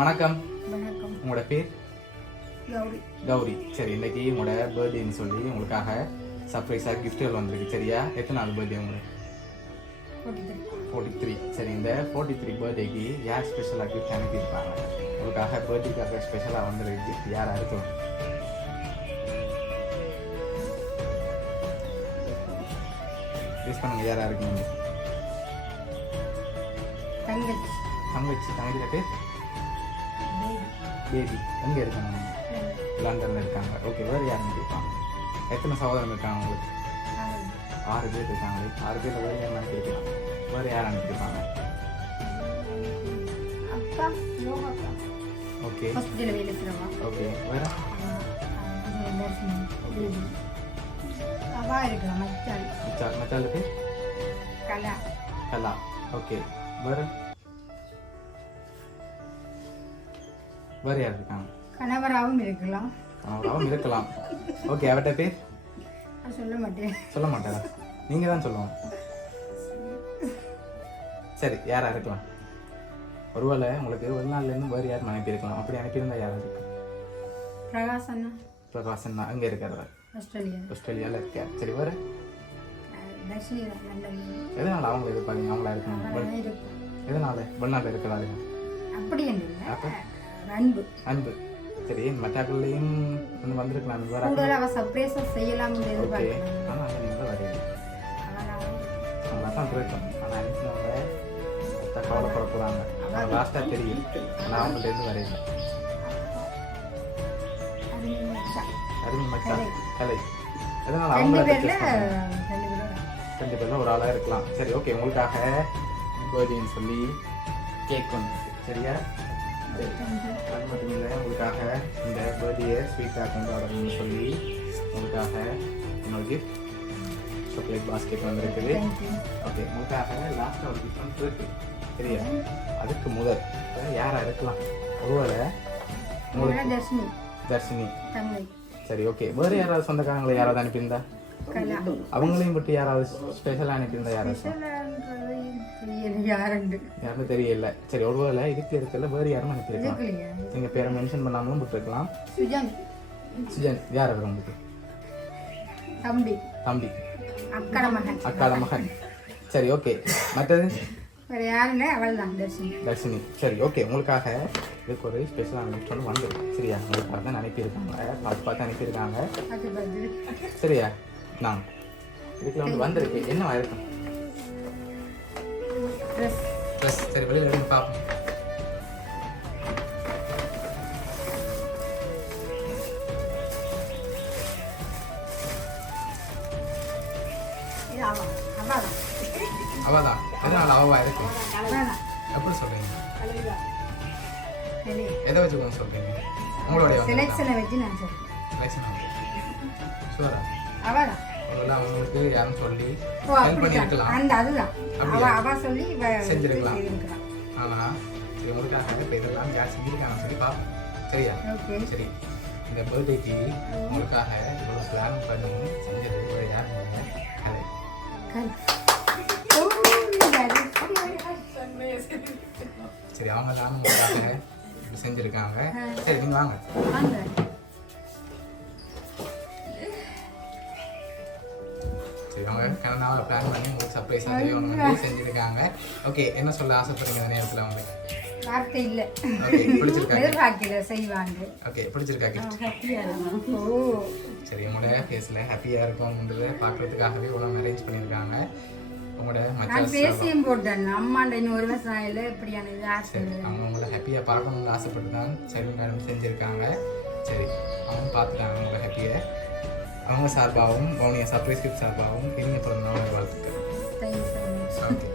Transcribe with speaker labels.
Speaker 1: வணக்கம்.
Speaker 2: வணக்கம்.
Speaker 1: உங்களோட பேர்?
Speaker 2: கௌரி.
Speaker 1: கௌரி. சரி இன்னைக்கு உங்களோட பர்த்டேன்னு சொல்லி உங்களுக்காக சர்ப்ரைஸாக கிஃப்ட்டுகள் வந்திருக்கு. சரியா? எத்தனை நாள் பர்த்டே உங்களுக்கு? ஃபோர்ட்டி த்ரீ சரி இந்த ஃபோர்ட்டி த்ரீ பர்த்டேக்கு யார் ஸ்பெஷலாக கிஃப்ட் அனுப்பியிருப்பாங்க? உங்களுக்காக பர்த்டேக்காக ஸ்பெஷலாக வந்திருக்கு கிஃப்ட் யாராக இருக்கும் யூஸ் பண்ணுங்க யாராக இருக்குங்க
Speaker 2: தங்கச்சி.
Speaker 1: தங்கச்சி. தங்கச்சியோட பேர்? பேபி எங்கே இருக்காங்க லண்டனில் இருக்காங்க ஓகே வேறு யார் அனுப்பியிருப்பாங்க எத்தனை சகோதரன் இருக்காங்க உங்களுக்கு ஆறு பேர் இருக்காங்க ஆறு பேர் வேறு யார் அனுப்பியிருக்கலாம் வேறு யார் அனுப்பியிருப்பாங்க
Speaker 2: அப்பா யோகா
Speaker 1: ஓகே
Speaker 2: ஹாஸ்பிட்டலில் வேலை செய்கிறவா
Speaker 1: ஓகே வேறு
Speaker 2: அவா இருக்கிற மச்சான்
Speaker 1: மச்சான் மச்சான் பேர்
Speaker 2: கலா
Speaker 1: கலா ஓகே வேறு வேறு யார் இருக்காங்க?
Speaker 2: கணவராகவும் இருக்கலாம்.
Speaker 1: அவராகவும் இருக்கலாம். ஓகே அவட்ட பேர்?
Speaker 2: சொல்ல மாட்டேன்.
Speaker 1: சொல்ல மாட்டாரா? நீங்கள் தான் சொல்லணும். சரி யாரா இருக்கலாம்? ஒருவேளை உங்களுக்கு வெளிநாட்டிலேருந்து வேறு யாரும் அனுப்பியிருக்கலாம் அப்படி அனுப்பியிருந்தா யார் இருக்கு?
Speaker 2: பிரகாஷ் அண்ணா.
Speaker 1: பிரகாசன் தான் அங்கே இருக்கிறவர்
Speaker 2: ஆஸ்திரேலியா.
Speaker 1: ஆஸ்திரேலியாவில் இருக்கார் சரி வேறு? எதனால் அவங்க எதிர்பார்க்குங்க அவங்களா இருக்கணும்? எதனால்? வெளிநாட்டில் இருக்கிறாரு
Speaker 2: அப்படி என்ன அன்பு.
Speaker 1: அன்பு. சரி மற்றாக்கள்லையும் வந்து வந்திருக்கலாம்.
Speaker 2: கூடுதல் அவள் சர்ப்ரைஸாக செய்யலாம்னு
Speaker 1: ஓகே. ஆனால் அங்கே நீங்கள் வரீங்க அவங்க தான் இருக்கும் ஆனால் அனுப்பினவங்க மொத்த கவலைப்பட போகிறாங்க அவங்க லாஸ்ட்டாக தெரியும். ஆனால் அவங்கள்ட்ட வரையில
Speaker 2: அது மச்சான்.
Speaker 1: அருமை மச்சான். கலை. choose பண்ணீங்க?
Speaker 2: ரெண்டு
Speaker 1: பேர்ல ஒரு ஆளாக இருக்கலாம். சரி ஓகே உங்களுக்காக பர்த்டேன்னு சொல்லி கேக் வந்து சரியா? சரி. அது மட்டும் இல்லை உங்களுக்காக இந்த பர்த்டே ஸ்வீட்டாக கொண்டாடணும்னு சொல்லி உங்களுக்காக இன்னொரு கிஃப்ட் சாக்லேட் பாஸ்கெட் வந்திருக்குது. ஓகே உங்களுக்காக லாஸ்ட்டாக ஒரு வந்து இருக்கு. சரியா? அதுக்கு முதல் இப்ப யாரா இருக்கலாம்? ஒருவேளை உங்களுக்கு
Speaker 2: தர்ஷினி.
Speaker 1: சரி ஓகே வேறு யாராவது சொந்தக்காரங்களை யாராவது அனுப்பியிருந்தா? அவங்களையும் விட்டு யாராவது ஸ்பெஷலாக அனுப்பியிருந்தா யாராவது? யாருன்னு தெரியல. சரி ஒருவேளை இதுக்கு இருக்கல வேறு யாரும்
Speaker 2: இதுக்குலையா
Speaker 1: நீங்கள் பேரை மென்ஷன் பண்ணாமலும் விட்டுருக்கலாம்.
Speaker 2: சுஜன்.
Speaker 1: சுஜன் யார் அவர் உங்களுக்கு?
Speaker 2: தம்பி.
Speaker 1: தம்பி.
Speaker 2: அக்கட மகன்.
Speaker 1: அக்காட மகன். சரி ஓகே. மற்றது?
Speaker 2: வேற யாருன்னு அவள் தான் தர்ஷினி.
Speaker 1: தர்ஷினி. சரி ஓகே. உங்களுக்காக இதுக்கு ஒரு ஸ்பெஷலான கிஃப்ட் ஒன்று வந்துடும் சரியா? உங்களுக்காக தான் அனுப்பியிருக்காங்க. பார்த்து பார்த்து அனுப்பியிருக்காங்க. சரியா? நான். இதுக்குள்ள ஒன்று வந்திருக்கு. என்னவா இருக்கும்?
Speaker 2: ட்ரெஸ்
Speaker 1: ப்ளஸ் சரி வெளியில் எடுத்து பார்ப்போம்.
Speaker 2: இது அவள் அவள் தான்.
Speaker 1: அவள் தான். எதனால அவவா இருக்கு எப்படி சொல்றீங்க? எதை வச்சு சொல்றீங்க? உங்களுடைய
Speaker 2: செலெக்ஷனை வச்சு நான் சொல்றேன்.
Speaker 1: செலெக்ஷன் ஷூரா ஒருவேளை அவங்களுக்கு யாரும் சொல்லி ஹெல்ப் பண்ணியிருக்கலாம்.
Speaker 2: அந்த அதுதான். அவ அவ சொல்லி இவ
Speaker 1: செஞ்சிருக்கலாம். ஆனால் இது உங்களுக்காக இப்போ இதெல்லாம் யார் செஞ்சிருக்காங்க சொல்லி பார்ப்போம். சரியா? சரி. இந்த பர்த்டேக்கு உங்களுக்காக இவ்வளோ பிளான் பண்ணி செஞ்சது யாரும் இல்லை கலை சரி அவங்க தான் உங்களுக்காக செஞ்சுருக்காங்க. சரி நீங்கள் வாங்க. அவங்க கனடாவை பிளான் பண்ணி உங்களுக்கு சர்ப்ரைஸாக ஒன்று வந்து செஞ்சுருக்காங்க. ஓகே என்ன சொல்ல ஆசைப்படுறீங்க இந்த நேரத்தில் வந்து?
Speaker 2: வார்த்தை இல்லை.
Speaker 1: ஓகே பிடிச்சிருக்காங்க
Speaker 2: எதிர்பார்க்கல செய்வாங்க.
Speaker 1: ஓகே பிடிச்சிருக்கா gift?
Speaker 2: ஓ.
Speaker 1: சரி உங்களோட ஃபேஸில் ஹாப்பியாக இருக்கும்ன்றதை பார்க்குறதுக்காகவே இவ்வளோ அரேஞ்ச் பண்ணியிருக்காங்க. உங்களோட
Speaker 2: நான் பேசியும் போட்டேன். அம்மாண்ட இன்னும் ஒரு வருஷம் இல்லை இப்படியான ஆசை.
Speaker 1: அவங்க உங்களை ஹாப்பியாக பார்க்கணும்னு ஆசைப்பட்டு தான் சரி மேடம் செஞ்சுருக்காங்க. சரி அவங்க பார்த்துட்டாங்க உங்களை ஹாப்பியை அவங்க சார்பாகவும் அவங்க சர்ப்ரைஸ் கிஃப்ட் சார்பாகவும் இனிய பிறந்த நாள் வாழ்த்துக்கள்
Speaker 2: தேங்க்யூ
Speaker 1: ஓகே